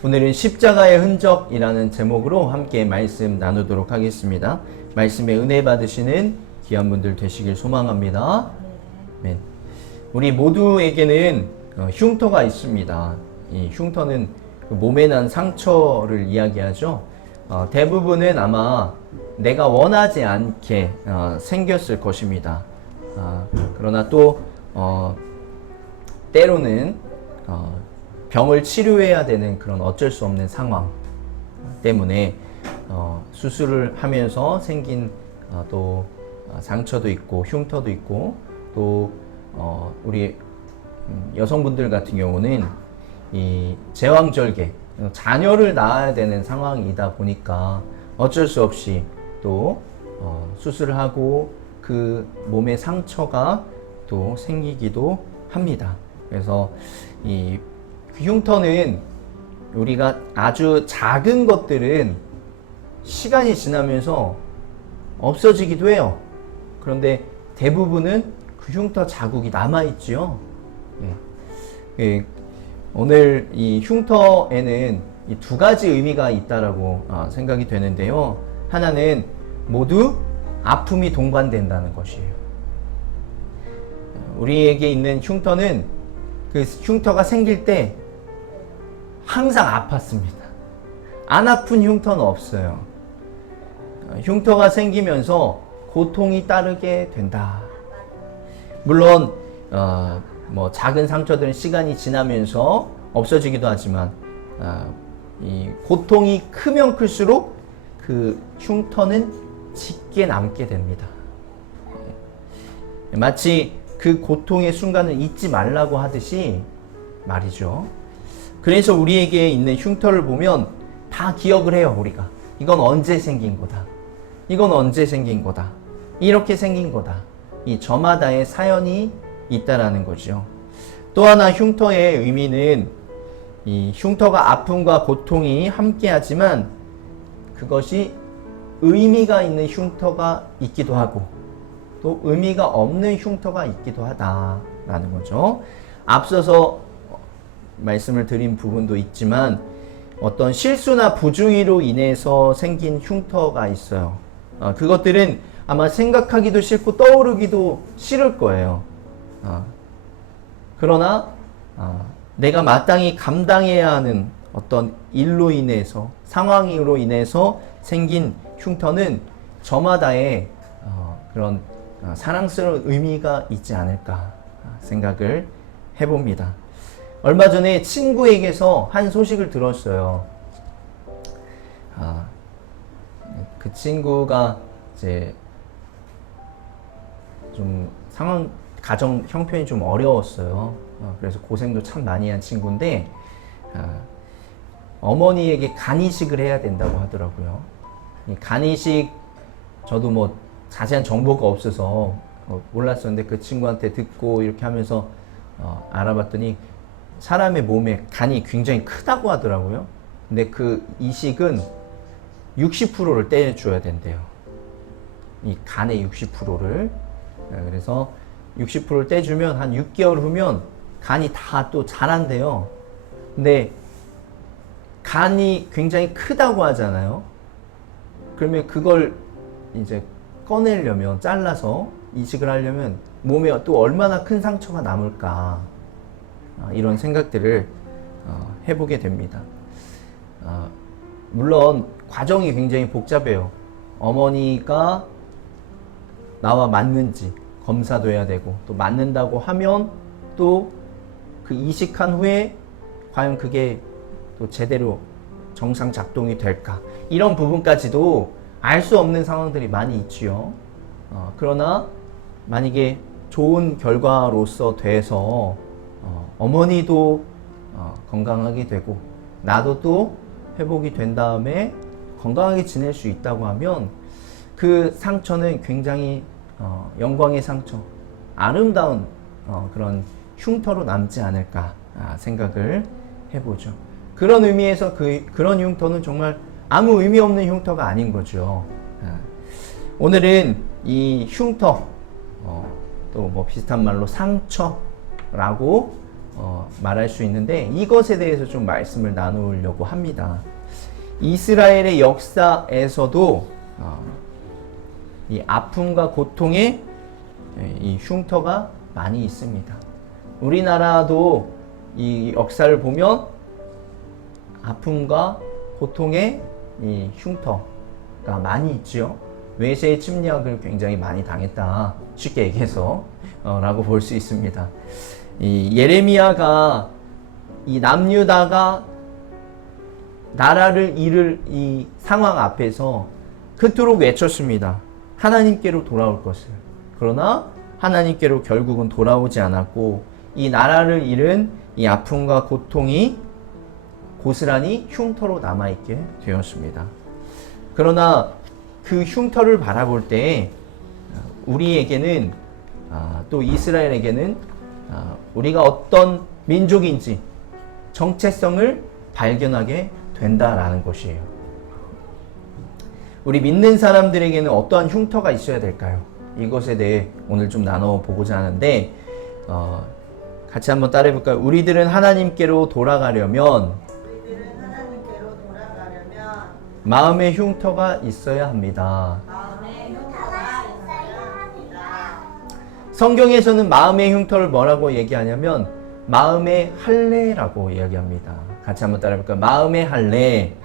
오늘은 십자가의 흔적이라는 제목으로 함께 말씀 나누도록 하겠습니다. 말씀에 은혜 받으시는 귀한 분들 되시길 소망합니다. 네. 우리 모두에게는 흉터가 있습니다. 이 흉터는 몸에 난 상처를 이야기하죠. 대부분은 아마 내가 원하지 않게 생겼을 것입니다. 그러나 또 때로는 병을 치료해야 되는 그런 어쩔 수 없는 상황 때문에 수술을 하면서 생긴 또 상처도 있고 흉터도 있고 또 우리 여성분들 같은 경우는 이 제왕절개 자녀를 낳아야 되는 상황이다 보니까 어쩔 수 없이 또 수술을 하고 그 몸의 상처가 또 생기기도 합니다. 그래서 이 흉터는 우리가 아주 작은 것들은 시간이 지나면서 없어지기도 해요. 그런데 대부분은 그 흉터 자국이 남아있지요. 오늘 이 흉터에는 이 두 가지 의미가 있다라고 생각이 되는데요. 하나는 모두 아픔이 동반된다는 것이에요. 우리에게 있는 흉터는 그 흉터가 생길 때 항상 아팠습니다. 안 아픈 흉터는 없어요. 흉터가 생기면서 고통이 따르게 된다. 물론 뭐 작은 상처들은 시간이 지나면서 없어지기도 하지만 이 고통이 크면 클수록 그 흉터는 짙게 남게 됩니다. 마치 그 고통의 순간을 잊지 말라고 하듯이 말이죠. 그래서 우리에게 있는 흉터를 보면 다 기억을 해요, 우리가. 이건 언제 생긴 거다. 이건 언제 생긴 거다. 이렇게 생긴 거다. 이 저마다의 사연이 있다라는 거죠. 또 하나 흉터의 의미는 이 흉터가 아픔과 고통이 함께하지만 그것이 의미가 있는 흉터가 있기도 하고 또 의미가 없는 흉터가 있기도 하다라는 거죠. 앞서서 말씀을 드린 부분도 있지만 어떤 실수나 부주의로 인해서 생긴 흉터가 있어요. 그것들은 아마 생각하기도 싫고 떠오르기도 싫을 거예요. 그러나 내가 마땅히 감당해야 하는 어떤 일로 인해서 상황으로 인해서 생긴 흉터는 저마다의 그런 사랑스러운 의미가 있지 않을까 생각을 해봅니다. 얼마 전에 친구에게서 한 소식을 들었어요. 그 친구가 이제 좀 가정 형편이 좀 어려웠어요. 그래서 고생도 참 많이 한 친구인데 어머니에게 간이식을 해야 된다고 하더라고요. 이 간이식 저도 뭐 자세한 정보가 없어서 몰랐었는데 그 친구한테 듣고 이렇게 하면서 알아봤더니 사람의 몸에 간이 굉장히 크다고 하더라고요. 근데 그 이식은 60%를 떼줘야 된대요. 이 간의 60%를. 그래서 60%를 떼주면 한 6개월 후면 간이 다 또 자란대요. 근데 간이 굉장히 크다고 하잖아요. 그러면 그걸 이제 꺼내려면 잘라서 이식을 하려면 몸에 또 얼마나 큰 상처가 남을까 이런 생각들을 해보게 됩니다. 물론 과정이 굉장히 복잡해요. 어머니가 나와 맞는지 검사도 해야 되고 또 맞는다고 하면 또 그 이식한 후에 과연 그게 또 제대로 정상 작동이 될까 이런 부분까지도 알 수 없는 상황들이 많이 있지요. 그러나 만약에 좋은 결과로서 돼서 어머니도 건강하게 되고 나도 또 회복이 된 다음에 건강하게 지낼 수 있다고 하면 그 상처는 굉장히 영광의 상처, 아름다운 그런 흉터로 남지 않을까 생각을 해보죠. 그런 의미에서 그런 흉터는 정말 아무 의미 없는 흉터가 아닌 거죠. 오늘은 이 흉터, 또 뭐 비슷한 말로 상처라고 말할 수 있는데 이것에 대해서 좀 말씀을 나누려고 합니다. 이스라엘의 역사에서도 이 아픔과 고통의 이 흉터가 많이 있습니다. 우리나라도 이 역사를 보면 아픔과 고통의 이 흉터가 많이 있죠. 외세의 침략을 굉장히 많이 당했다. 쉽게 얘기해서 라고 볼 수 있습니다. 이 예레미야가 이 남유다가 나라를 잃을 이 상황 앞에서 그토록 외쳤습니다. 하나님께로 돌아올 것을. 그러나 하나님께로 결국은 돌아오지 않았고 이 나라를 잃은 이 아픔과 고통이 고스란히 흉터로 남아있게 되었습니다. 그러나 그 흉터를 바라볼 때 우리에게는 또 이스라엘에게는 우리가 어떤 민족인지 정체성을 발견하게 된다라는 것이에요. 우리 믿는 사람들에게는 어떠한 흉터가 있어야 될까요? 이것에 대해 오늘 좀 나눠보고자 하는데 같이 한번 따라해볼까요? 우리들은 하나님께로 돌아가려면 마음의 흉터가 있어야 합니다. 성경에서는 마음의 흉터를 뭐라고 얘기하냐면 마음의 할례라고 이야기합니다. 같이 한번 따라해볼까요? 마음의 할례.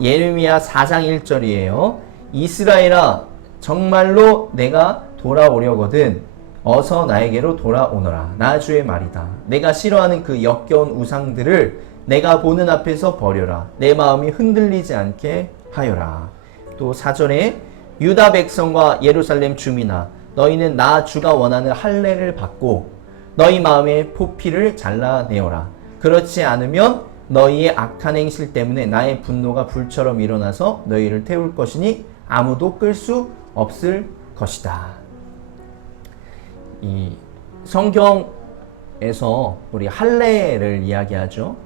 예레미야 4장 1절이에요. 이스라엘아 정말로 내가 돌아오려거든 어서 나에게로 돌아오너라. 나 주의 말이다. 내가 싫어하는 그 역겨운 우상들을 내가 보는 앞에서 버려라. 내 마음이 흔들리지 않게 하여라. 또 4절에 유다 백성과 예루살렘 주민아 너희는 나 주가 원하는 할례를 받고 너희 마음의 포피를 잘라내어라. 그렇지 않으면 너희의 악한 행실 때문에 나의 분노가 불처럼 일어나서 너희를 태울 것이니 아무도 끌 수 없을 것이다. 이 성경에서 우리 할례를 이야기하죠.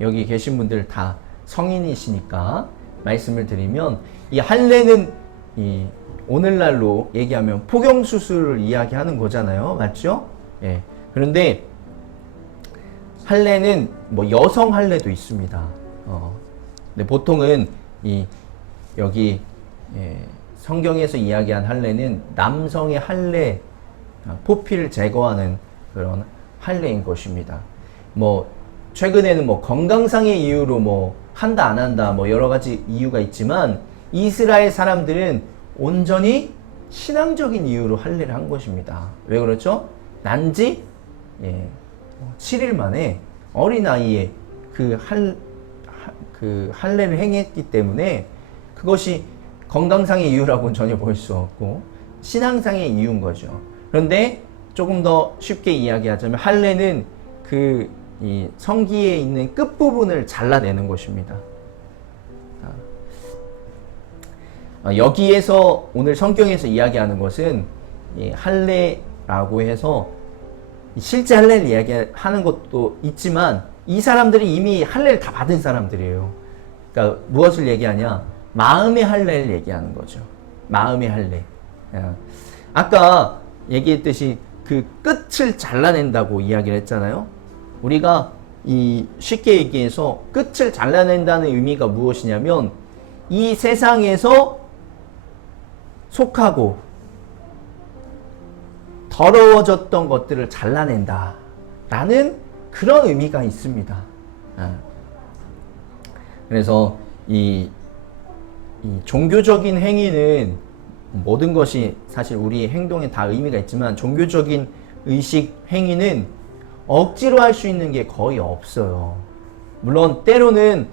여기 계신 분들 다 성인이시니까 말씀을 드리면 이 할례는 이 오늘날로 얘기하면 포경수술을 이야기하는 거잖아요. 맞죠? 예. 그런데 할례는 뭐 여성 할례도 있습니다. 근데 보통은 이 여기 성경에서 이야기한 할례는 남성의 할례, 포피를 제거하는 그런 할례인 것입니다. 뭐 최근에는 뭐 건강상의 이유로 뭐 한다 안 한다 뭐 여러 가지 이유가 있지만 이스라엘 사람들은 온전히 신앙적인 이유로 할례를 한 것입니다. 왜 그렇죠? 난지 7일 만에 어린아이에 그 할례를 행했기 때문에 그것이 건강상의 이유라고는 전혀 볼 수 없고 신앙상의 이유인 거죠. 그런데 조금 더 쉽게 이야기하자면 할례는 이 성기에 있는 끝부분을 잘라내는 것입니다. 여기에서 오늘 성경에서 이야기하는 것은 이 할례라고 해서 실제 할례를 이야기하는 것도 있지만 이 사람들이 이미 할례를 다 받은 사람들이에요. 그러니까 무엇을 얘기하냐? 마음의 할례를 얘기하는 거죠. 마음의 할례. 아까 얘기했듯이 그 끝을 잘라낸다고 이야기를 했잖아요. 우리가 이 쉽게 얘기해서 끝을 잘라낸다는 의미가 무엇이냐면 이 세상에서 속하고 더러워졌던 것들을 잘라낸다 라는 그런 의미가 있습니다. 그래서 이 종교적인 행위는 모든 것이 사실 우리의 행동에 다 의미가 있지만 종교적인 의식 행위는 억지로 할 수 있는 게 거의 없어요. 물론 때로는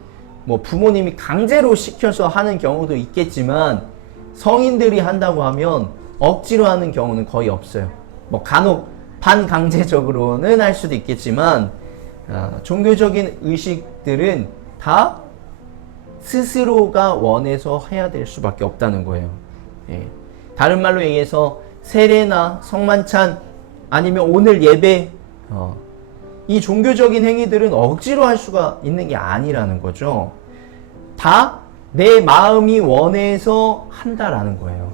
뭐 부모님이 강제로 시켜서 하는 경우도 있겠지만 성인들이 한다고 하면 억지로 하는 경우는 거의 없어요. 뭐 간혹 반강제적으로는 할 수도 있겠지만 종교적인 의식들은 다 스스로가 원해서 해야 될 수밖에 없다는 거예요. 예. 다른 말로 얘기해서 세례나 성만찬 아니면 오늘 예배 이 종교적인 행위들은 억지로 할 수가 있는 게 아니라는 거죠. 다 내 마음이 원해서 한다라는 거예요.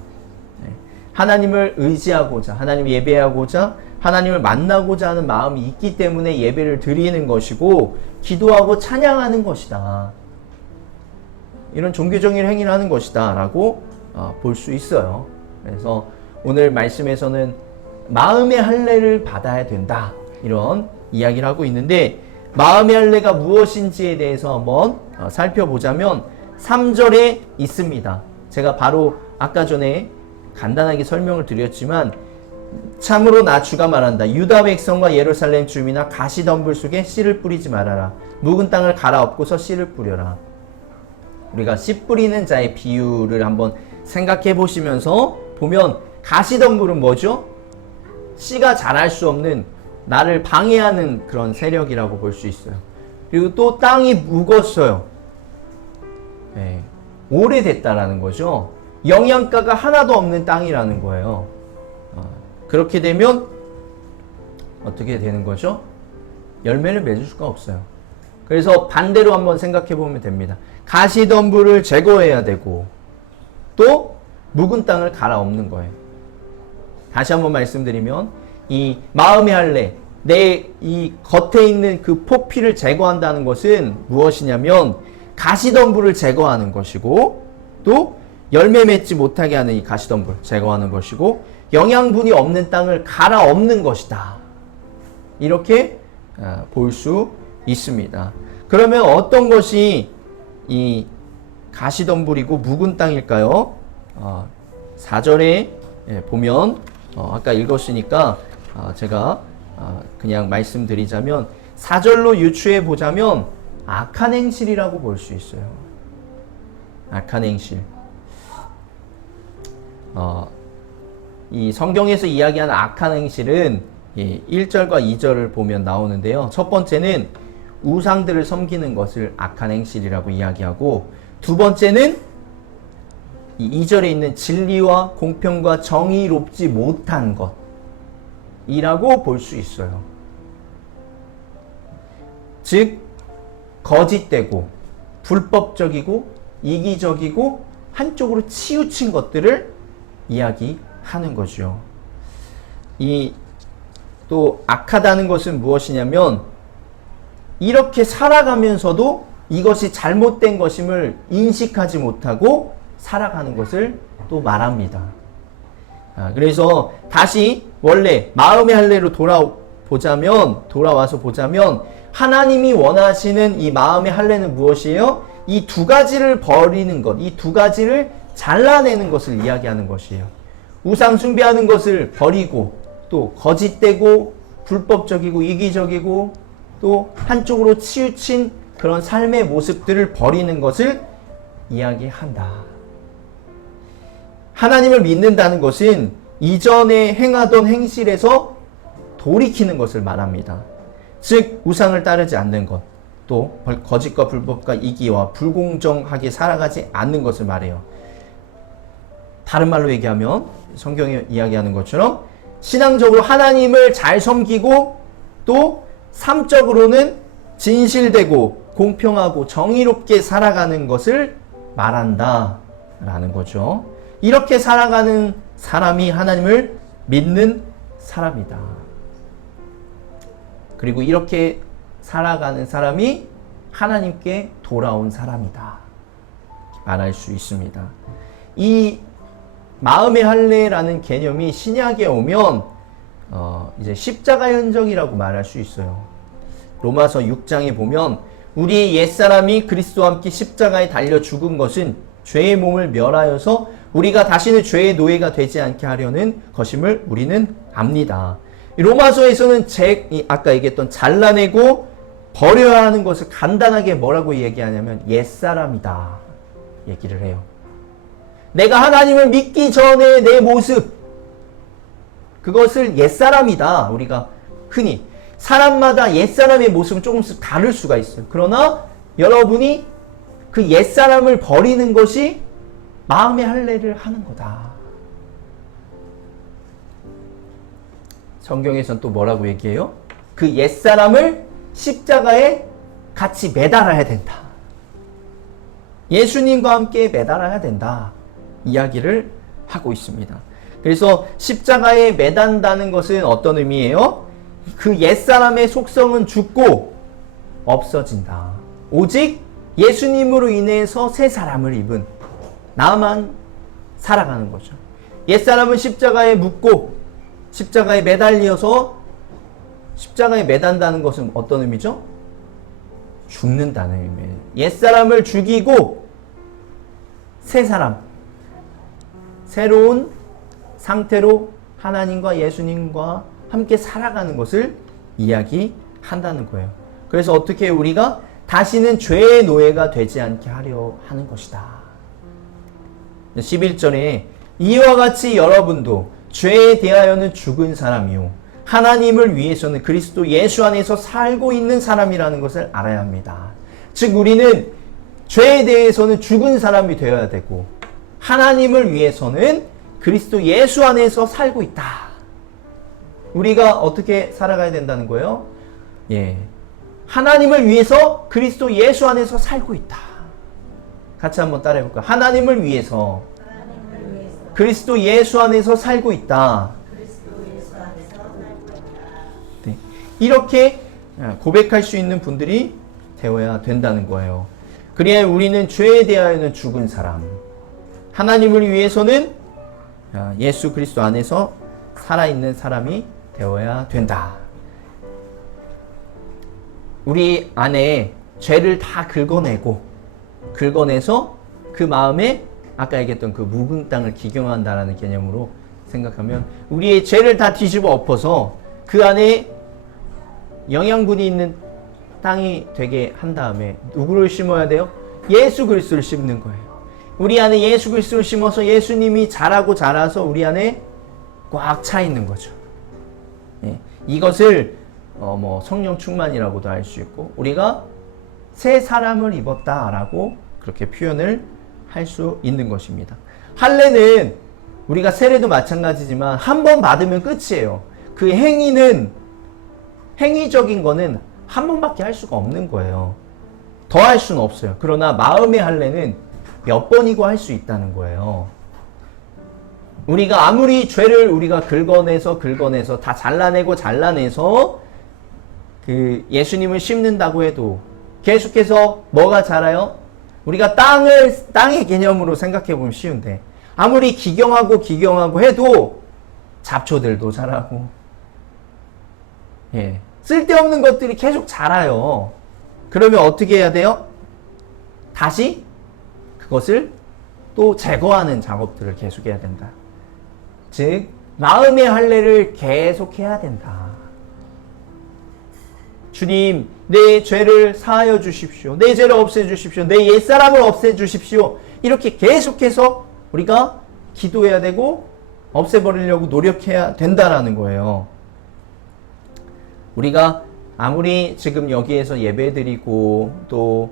하나님을 의지하고자, 하나님을 예배하고자 하나님을 만나고자 하는 마음이 있기 때문에 예배를 드리는 것이고 기도하고 찬양하는 것이다. 이런 종교적인 행위를 하는 것이다 라고 볼 수 있어요. 그래서 오늘 말씀에서는 마음의 할례를 받아야 된다 이런 이야기를 하고 있는데, 마음의 할례가 무엇인지에 대해서 한번 살펴보자면 3절에 있습니다. 제가 바로 아까 전에 간단하게 설명을 드렸지만, 참으로 나 주가 말한다. 유다 백성과 예루살렘 주민아, 가시덤불 속에 씨를 뿌리지 말아라. 묵은 땅을 갈아엎고서 씨를 뿌려라. 우리가 씨 뿌리는 자의 비유를 한번 생각해 보시면서 보면, 가시덤불은 뭐죠? 씨가 자랄 수 없는, 나를 방해하는 그런 세력이라고 볼 수 있어요. 그리고 또 땅이 묵었어요. 네, 오래됐다라는 거죠. 영양가가 하나도 없는 땅이라는 거예요. 그렇게 되면 어떻게 되는 거죠? 열매를 맺을 수가 없어요. 그래서 반대로 한번 생각해 보면 됩니다. 가시덤불을 제거해야 되고 또 묵은 땅을 갈아엎는 거예요. 다시 한번 말씀드리면, 이 마음의 할례, 내 이 겉에 있는 그 포피를 제거한다는 것은 무엇이냐면 가시덤불을 제거하는 것이고, 또 열매 맺지 못하게 하는 이 가시덤불 제거하는 것이고, 영양분이 없는 땅을 갈아엎는 것이다. 이렇게 볼 수 있습니다. 그러면 어떤 것이 이 가시덤불이고 묵은 땅일까요? 4절에 보면 아까 읽었으니까 제가 그냥 말씀드리자면, 4절로 유추해 보자면 악한 행실이라고 볼 수 있어요. 악한 행실. 이 성경에서 이야기하는 악한 행실은 1절과 2절을 보면 나오는데요. 첫 번째는 우상들을 섬기는 것을 악한 행실이라고 이야기하고, 두 번째는 이 2절에 있는 진리와 공평과 정의롭지 못한 것이라고 볼 수 있어요. 즉 거짓되고 불법적이고 이기적이고 한쪽으로 치우친 것들을 이야기하는 거죠. 이 또 악하다는 것은 무엇이냐면, 이렇게 살아가면서도 이것이 잘못된 것임을 인식하지 못하고 살아가는 것을 또 말합니다. 그래서 다시 원래 마음의 할례로 돌아와서 보자면 하나님이 원하시는 이 마음의 할례는 무엇이에요? 이 두 가지를 버리는 것, 이 두 가지를 잘라내는 것을 이야기하는 것이에요. 우상 숭배하는 것을 버리고, 또 거짓되고 불법적이고 이기적이고 또 한쪽으로 치우친 그런 삶의 모습들을 버리는 것을 이야기한다. 하나님을 믿는다는 것은 이전에 행하던 행실에서 돌이키는 것을 말합니다. 즉 우상을 따르지 않는 것, 또 거짓과 불법과 이기와 불공정하게 살아가지 않는 것을 말해요. 다른 말로 얘기하면 성경에 이야기하는 것처럼 신앙적으로 하나님을 잘 섬기고 또 삶적으로는 진실되고 공평하고 정의롭게 살아가는 것을 말한다 라는 거죠. 이렇게 살아가는 사람이 하나님을 믿는 사람이다. 그리고 이렇게 살아가는 사람이 하나님께 돌아온 사람이다 말할 수 있습니다. 이 마음의 할례라는 개념이 신약에 오면 이제 십자가의 흔적이라고 말할 수 있어요. 로마서 6장에 보면, 우리의 옛사람이 그리스도와 함께 십자가에 달려 죽은 것은 죄의 몸을 멸하여서 우리가 다시는 죄의 노예가 되지 않게 하려는 것임을 우리는 압니다. 로마서에서는 아까 얘기했던 잘라내고 버려야 하는 것을 간단하게 뭐라고 얘기하냐면 옛사람이다 얘기를 해요. 내가 하나님을 믿기 전에 내 모습, 그것을 옛사람이다. 우리가 흔히 사람마다 옛사람의 모습은 조금씩 다를 수가 있어요. 그러나 여러분이 그 옛사람을 버리는 것이 마음의 할례를 하는 거다. 성경에서는 또 뭐라고 얘기해요? 그 옛사람을 십자가에 같이 매달아야 된다. 예수님과 함께 매달아야 된다. 이야기를 하고 있습니다. 그래서 십자가에 매단다는 것은 어떤 의미예요? 그 옛사람의 속성은 죽고 없어진다. 오직 예수님으로 인해서 새 사람을 입은 나만 살아가는 거죠. 옛사람은 십자가에 묻고 십자가에 매달려서, 십자가에 매단다는 것은 어떤 의미죠? 죽는다는 의미예요. 옛사람을 죽이고 새 사람, 새로운 상태로 하나님과 예수님과 함께 살아가는 것을 이야기한다는 거예요. 그래서 어떻게 우리가 다시는 죄의 노예가 되지 않게 하려 하는 것이다. 11절에 이와 같이 여러분도 죄에 대하여는 죽은 사람이요 하나님을 위해서는 그리스도 예수 안에서 살고 있는 사람이라는 것을 알아야 합니다. 즉 우리는 죄에 대해서는 죽은 사람이 되어야 되고 하나님을 위해서는 그리스도 예수 안에서 살고 있다. 우리가 어떻게 살아가야 된다는 거예요? 예, 하나님을 위해서 그리스도 예수 안에서 살고 있다. 같이 한번 따라해 볼까요? 하나님을 위해서 그리스도 예수 안에서 살고 있다. 네, 이렇게 고백할 수 있는 분들이 되어야 된다는 거예요. 그래야 우리는 죄에 대하여는 죽은 사람, 하나님을 위해서는 예수 그리스도 안에서 살아있는 사람이 되어야 된다. 우리 안에 죄를 다 긁어내서 그 마음에 아까 얘기했던 그 묵은 땅을 기경한다라는 개념으로 생각하면 우리의 죄를 다 뒤집어 엎어서 그 안에 영양분이 있는 땅이 되게 한 다음에 누구를 심어야 돼요? 예수 그리스도를 심는 거예요. 우리 안에 예수 그리스도를 심어서 예수님이 자라서 우리 안에 꽉 차 있는 거죠. 예, 이것을 성령 충만이라고도 할 수 있고 우리가 새 사람을 입었다라고 그렇게 표현을 할 수 있는 것입니다. 할례는 우리가 세례도 마찬가지지만 한 번 받으면 끝이에요. 그 행위적인 거는 한 번밖에 할 수가 없는 거예요. 더 할 수는 없어요. 그러나 마음의 할례는 몇 번이고 할 수 있다는 거예요. 우리가 아무리 죄를 우리가 긁어내서 다 잘라내서 그 예수님을 심는다고 해도 계속해서 뭐가 자라요? 우리가 땅의 개념으로 생각해 보면 쉬운데 아무리 기경하고 해도 잡초들도 자라고 쓸데없는 것들이 계속 자라요. 그러면 어떻게 해야 돼요? 다시 그것을 또 제거하는 작업들을 계속해야 된다. 즉 마음의 할례를 계속해야 된다. 주님, 내 죄를 사하여 주십시오. 내 죄를 없애 주십시오. 내 옛사람을 없애 주십시오. 이렇게 계속해서 우리가 기도해야 되고 없애버리려고 노력해야 된다라는 거예요. 우리가 아무리 지금 여기에서 예배드리고 또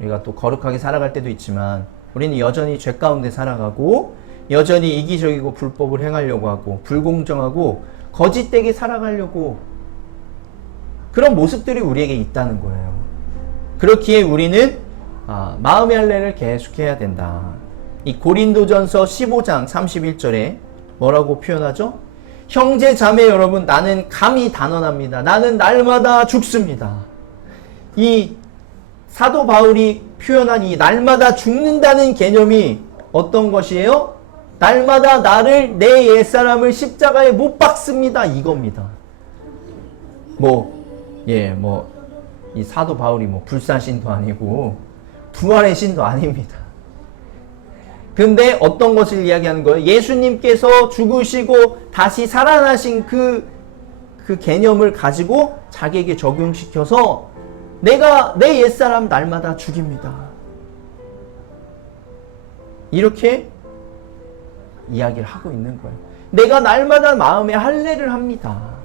우리가 또 거룩하게 살아갈 때도 있지만 우리는 여전히 죄 가운데 살아가고 여전히 이기적이고 불법을 행하려고 하고 불공정하고 거짓되게 살아가려고 그런 모습들이 우리에게 있다는 거예요. 그렇기에 우리는 마음의 할례를 계속해야 된다. 이 고린도전서 15장 31절에 뭐라고 표현하죠? 형제 자매 여러분, 나는 감히 단언합니다. 나는 날마다 죽습니다. 이 사도 바울이 표현한 이 날마다 죽는다는 개념이 어떤 것이에요? 날마다 나를, 내 옛사람을 십자가에 못 박습니다. 이겁니다. 이 사도 바울이 불사신도 아니고 부활의 신도 아닙니다. 근데 어떤 것을 이야기하는 거예요? 예수님께서 죽으시고 다시 살아나신 그 개념을 가지고 자기에게 적용시켜서 내가 내 옛사람 날마다 죽입니다. 이렇게 이야기를 하고 있는 거예요. 내가 날마다 마음의 할례를 합니다.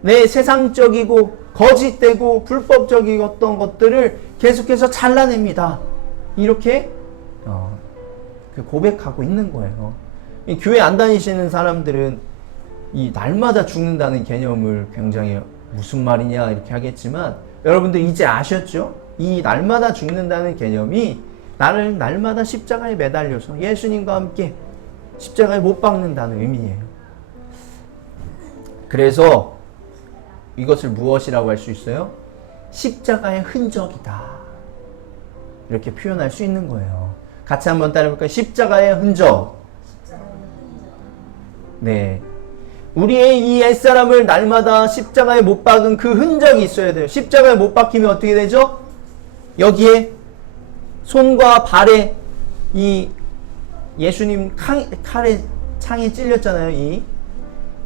내 세상적이고 거짓되고 불법적이었던 것들을 계속해서 잘라냅니다. 이렇게 고백하고 있는 거예요. 이 교회 안 다니시는 사람들은 이 날마다 죽는다는 개념을 굉장히 무슨 말이냐 이렇게 하겠지만 여러분들 이제 아셨죠? 이 날마다 죽는다는 개념이 나를 날마다 십자가에 매달려서 예수님과 함께 십자가에 못 박는다는 의미예요. 그래서 이것을 무엇이라고 할 수 있어요? 십자가의 흔적이다. 이렇게 표현할 수 있는 거예요. 같이 한번 따라해볼까요? 십자가의 흔적. 네. 우리의 이 옛사람을 날마다 십자가에 못 박은 그 흔적이 있어야 돼요. 십자가에 못 박히면 어떻게 되죠? 여기에 손과 발에 이 예수님 칼에 창에 찔렸잖아요.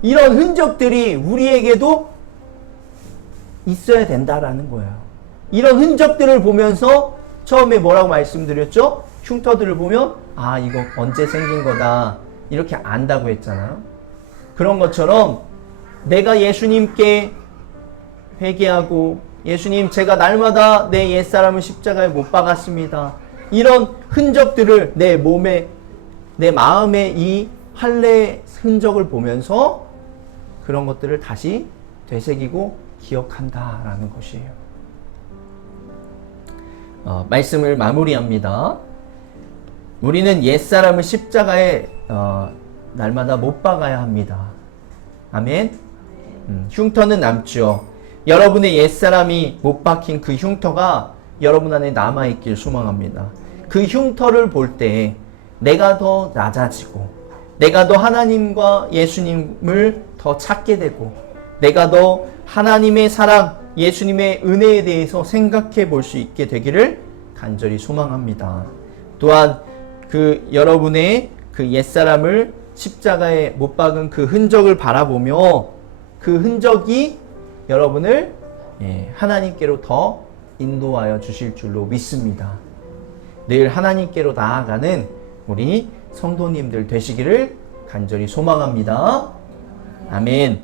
이런 흔적들이 우리에게도 있어야 된다라는 거예요. 이런 흔적들을 보면서 처음에 뭐라고 말씀드렸죠? 흉터들을 보면 아, 이거 언제 생긴 거다 이렇게 안다고 했잖아요. 그런 것처럼 내가 예수님께 회개하고 예수님, 제가 날마다 내 옛사람을 십자가에 못 박았습니다. 이런 흔적들을 내 몸에, 내 마음에 이 할례의 흔적을 보면서 그런 것들을 다시 되새기고 기억한다라는 것이에요. 말씀을 마무리합니다. 우리는 옛사람을 십자가에 날마다 못 박아야 합니다. 아멘. 흉터는 남죠. 여러분의 옛사람이 못 박힌 그 흉터가 여러분 안에 남아있길 소망합니다. 그 흉터를 볼 때 내가 더 낮아지고 내가 더 하나님과 예수님을 더 찾게 되고 내가 더 하나님의 사랑, 예수님의 은혜에 대해서 생각해 볼 수 있게 되기를 간절히 소망합니다. 또한 그 여러분의 그 옛사람을 십자가에 못 박은 그 흔적을 바라보며 그 흔적이 여러분을 하나님께로 더 인도하여 주실 줄로 믿습니다. 늘 하나님께로 나아가는 우리 성도님들 되시기를 간절히 소망합니다. 아멘.